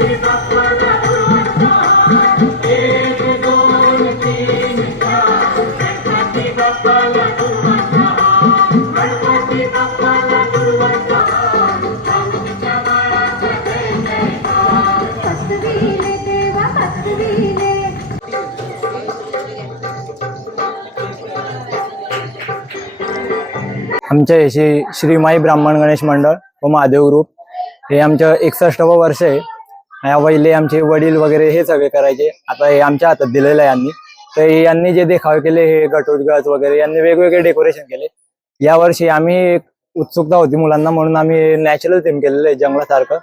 आमच्या देवा श्री आमच्या श्रीमाई ब्राह्मण गणेश मंडळ व महादेव ग्रुप. हे आमचं एकसष्टवं वर्ष आहे. वहिले आमचे वडील वगैरे हे सगळे करायचे. आता हे आमच्या हातात दिलेलं आहे यांनी. तर यांनी जे देखावे केले हे गटोजगज वगैरे यांनी वेगवेगळे डेकोरेशन केले. यावर्षी आम्ही उत्सुकता होती मुलांना म्हणून आम्ही नॅचरल थीम केलेलं आहे जंगलासारखं.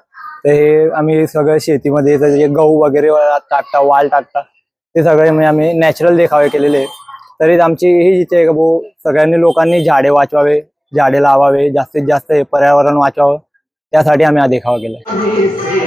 तर हे आम्ही सगळं शेतीमध्ये जे गहू वगैरे टाकता वाल टाकता ते सगळे म्हणजे आम्ही नॅचरल देखावे केलेले आहेत तरी आमची ही इच्छा आहे का भाऊ सगळ्यांनी लोकांनी झाडे वाचवावे झाडे लावावे जास्तीत जास्त हे पर्यावरण वाचवावं. त्यासाठी आम्ही हा देखावा केला